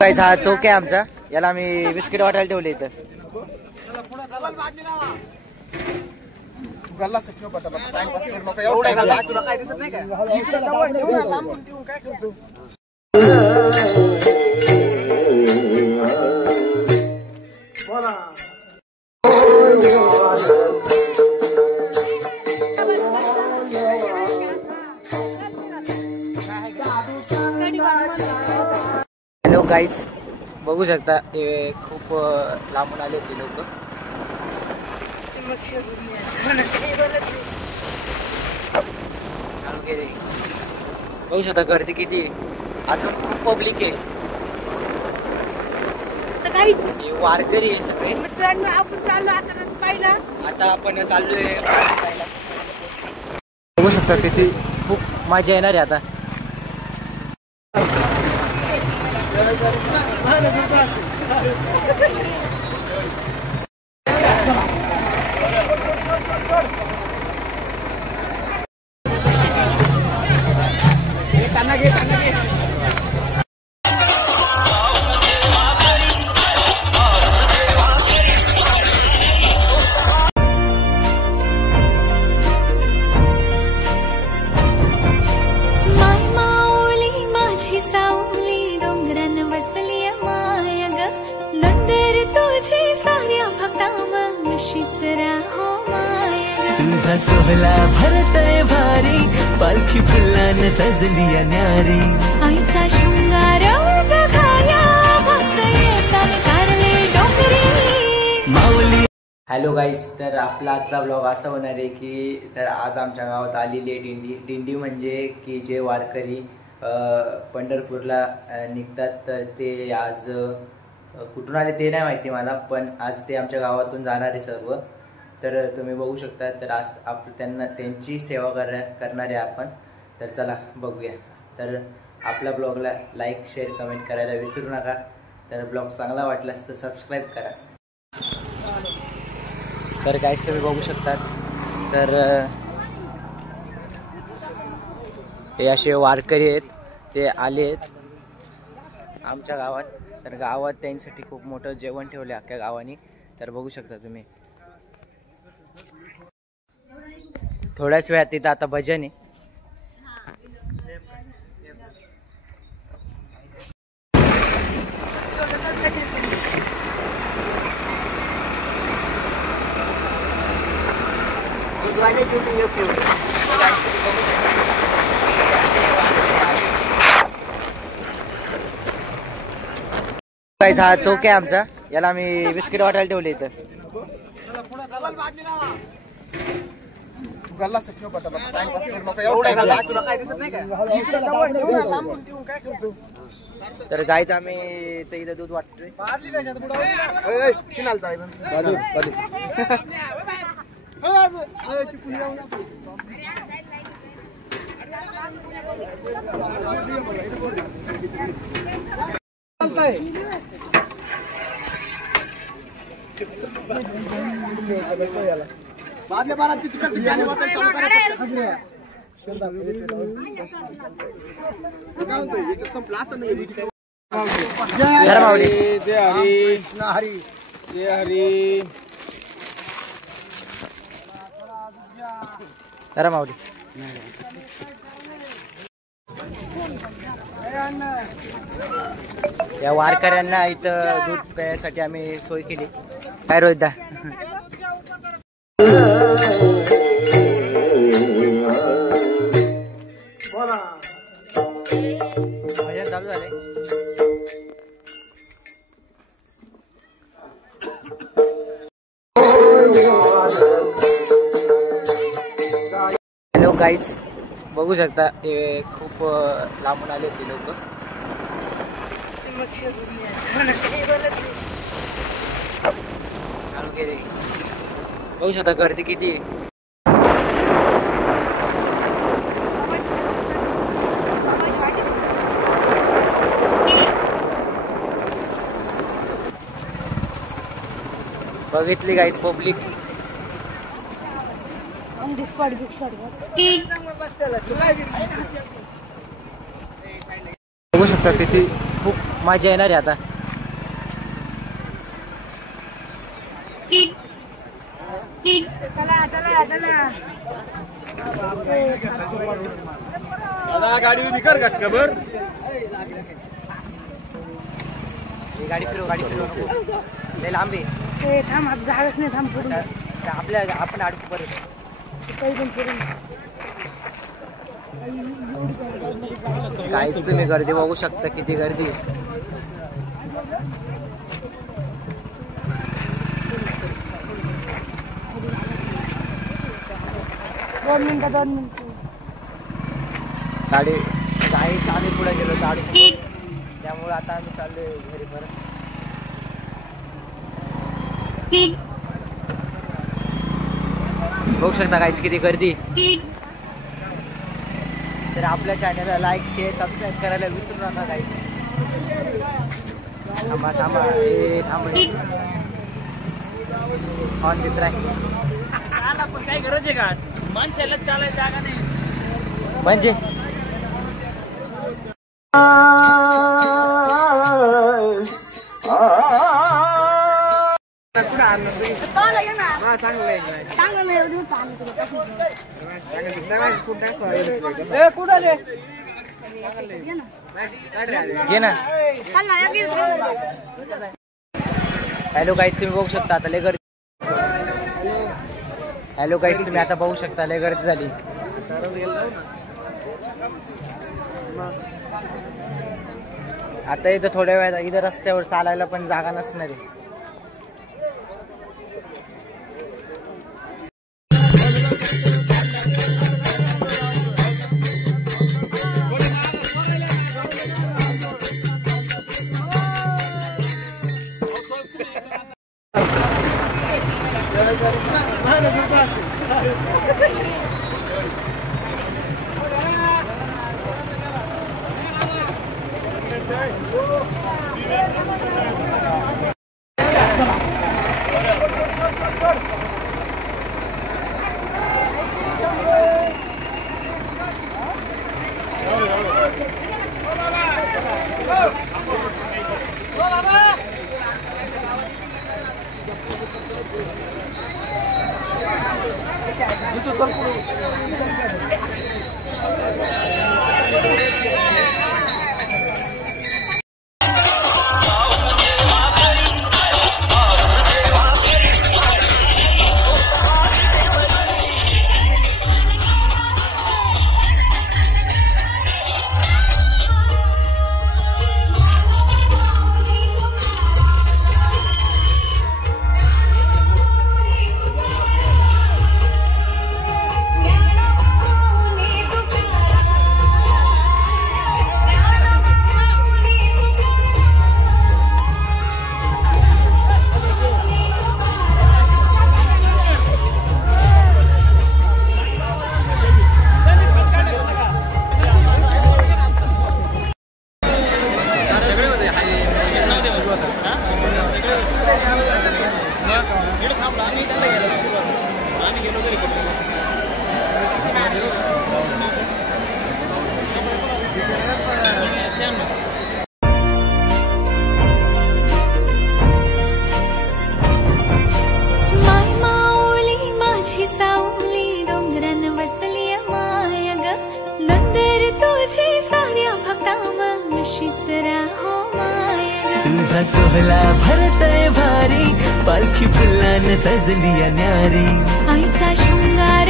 हा चौक आहे आमचा, याला आम्ही बिस्किट वाटायला ठेवले इथं. हॅलो गाईज, बघू शकता हे खूप लांबून आले ते लोक. बघू शकता गर्दी किती, असं खूप पब्लिक आहे. वारकरी आहे सगळे. आपण चाललो आता आपण चाललोय. बघू शकता किती खूप मजा येणार आहे आता. तुझा सोहला भरतय भारी, पालखी फुलान सजली न्यारी. आईचा शृंगार बघाया भक्त येतात कारले डोंगरी माऊली. हॅलो गाईस, तर आपला आजचा ब्लॉग असा होणार आहे की तर आज आमच्या गावात आलेली आहे दिंडी. दिंडी म्हणजे की जे वारकरी पंढरपूरला निघतात, तर ते आज कुठून आले ते नाही माहिती मला, पण आज ते आमच्या गावातून जाणार आहे सर्व. तर तुम्ही बघू शकता. तर आज त्यांची सेवा करणार आहे आपण. तर चला बघूया. तर आपल्या ब्लॉगला लाईक, शेअर, कमेंट करायला विसरू नका. तर ब्लॉग चांगला वाटलास तर सबस्क्राईब करा. तर काहीच तुम्ही बघू शकतात. तर हे असे वारकरी आहेत, ते आले आहेत आमच्या गावात. तर गावात त्यांच्यासाठी खूप मोठं जेवण ठेवले अख्ख्या गावाने. तर बघू शकता तुम्ही. थोड्याच वेळात तिथं आता भजन आहे. हा चौक आहे आमचा, याला आम्ही बिस्किट वाटायला ठेवले इथं. तर गायचं आम्ही इथं दूध वाटतोय. या वारकऱ्यांना इथं दूध प्यायसाठी आम्ही सोय केली. काय रोहितदा? भजन चालू झालंय. हॅलो गाईज, बघू शकता हे खूप लांबून आले ते लोक. बघू शकता गर्दी किती. बघितली गाईज पब्लिक. बघू शकता किती खूप मजा येणार आहे आता. गाडी कर खबर गाडी फिरव नको लय लांब आहे. थांब आप झाडच नाही. थांब पुढे आपल्या आपण अडकू परत. काहीच तुम्ही गर्दी बघू शकता किती गर्दी आहे. 2 मिनिटं गाडी आम्ही पुढे गेलो गाडी त्यामुळे आता आम्ही चाललोय घरी परत. बघू शकता काहीच किती गर्दी. तर आपल्या चॅनलला लाईक शेअर सबस्क्राईब करायला विसरू नका. काही थांबा ऑन देत राहील. काय गरज आहे का माणसाला चालायची जागा नाही म्हणजे घे ना. हॅलो गाईस तुम्ही बघू शकता आता लय गर्दी. हॅलो गाईस तुम्ही आता बघू शकता लय गर्दी झाली. आता इथं थोड्या वेळात इथं रस्त्यावर चालायला पण जागा नसणार आहे. तुझा सोहळा भरतय भारी पालखी फुलान सजली न्यारी आईचा शृंगार